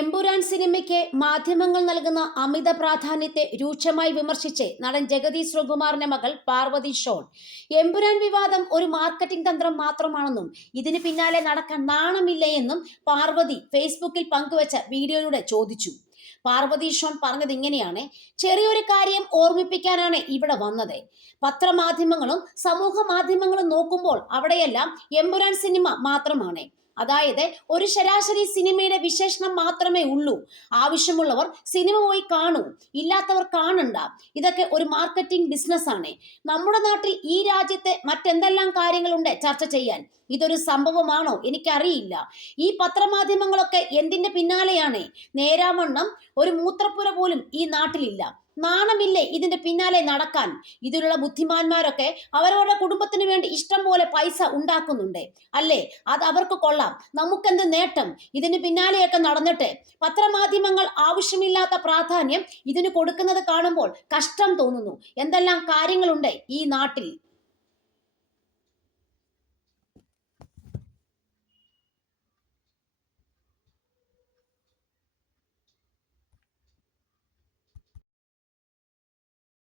എമ്പുരാൻ സിനിമയ്ക്ക് മാധ്യമങ്ങൾ നൽകുന്ന അമിത പ്രാധാന്യത്തെ രൂക്ഷമായി വിമർശിച്ച് നടൻ ജഗതി ശ്രീകുമാറിന്റെ മകൾ പാർവതി ഷോൺ എമ്പുരാൻ വിവാദം ഒരു മാർക്കറ്റിംഗ് തന്ത്രം മാത്രമാണെന്നും ഇതിന് പിന്നാലെ നടക്കാൻ നാണമില്ല എന്നും പാർവതി ഫേസ്ബുക്കിൽ പങ്കുവച്ച വീഡിയോയിലൂടെ ചോദിച്ചു. പാർവതി ഷോൺ പറഞ്ഞത് ഇങ്ങനെയാണ്: ചെറിയൊരു കാര്യം ഓർമ്മിപ്പിക്കാനാണ് ഇവിടെ വന്നത്. പത്രമാധ്യമങ്ങളും സമൂഹ മാധ്യമങ്ങളും നോക്കുമ്പോൾ അവിടെയെല്ലാം എമ്പുരാൻ സിനിമ മാത്രമാണ്. അതായത് ഒരു ശരാശരി സിനിമയുടെ വിശേഷണം മാത്രമേ ഉള്ളൂ. ആവശ്യമുള്ളവർ സിനിമ പോയി കാണൂ, ഇല്ലാത്തവർ കാണണ്ട. ഇതൊക്കെ ഒരു മാർക്കറ്റിംഗ് ബിസിനസ്സാണ്. നമ്മുടെ നാട്ടിൽ ഈ രാജ്യത്തെ മറ്റെന്തെല്ലാം കാര്യങ്ങളുണ്ട് ചർച്ച ചെയ്യാൻ? ഇതൊരു സംഭവമാണോ? എനിക്കറിയില്ല. ഈ പത്രമാധ്യമങ്ങളൊക്കെ എന്തിന്റെ പിന്നാലെയാണ്? നേരാവണ്ണം ഒരു മൂത്രപ്പുര പോലും ഈ നാട്ടിലില്ല. നാണമില്ലേ ഇതിന്റെ പിന്നാലെ നടക്കാൻ? ഇതിലുള്ള ബുദ്ധിമാന്മാരൊക്കെ അവരവരുടെ കുടുംബത്തിന് വേണ്ടി ഇഷ്ടം പോലെ പൈസ ഉണ്ടാക്കുന്നുണ്ട് അല്ലേ? അത് അവർക്ക് കൊള്ളാം, നമുക്കെന്ത് നേട്ടം? ഇതിന് പിന്നാലെയൊക്കെ നടന്നിട്ട് പത്രമാധ്യമങ്ങൾ ആവശ്യമില്ലാത്ത പ്രാധാന്യം ഇതിന് കൊടുക്കുന്നത് കാണുമ്പോൾ കഷ്ടം തോന്നുന്നു. എന്തെല്ലാം കാര്യങ്ങളുണ്ട് ഈ നാട്ടിൽ.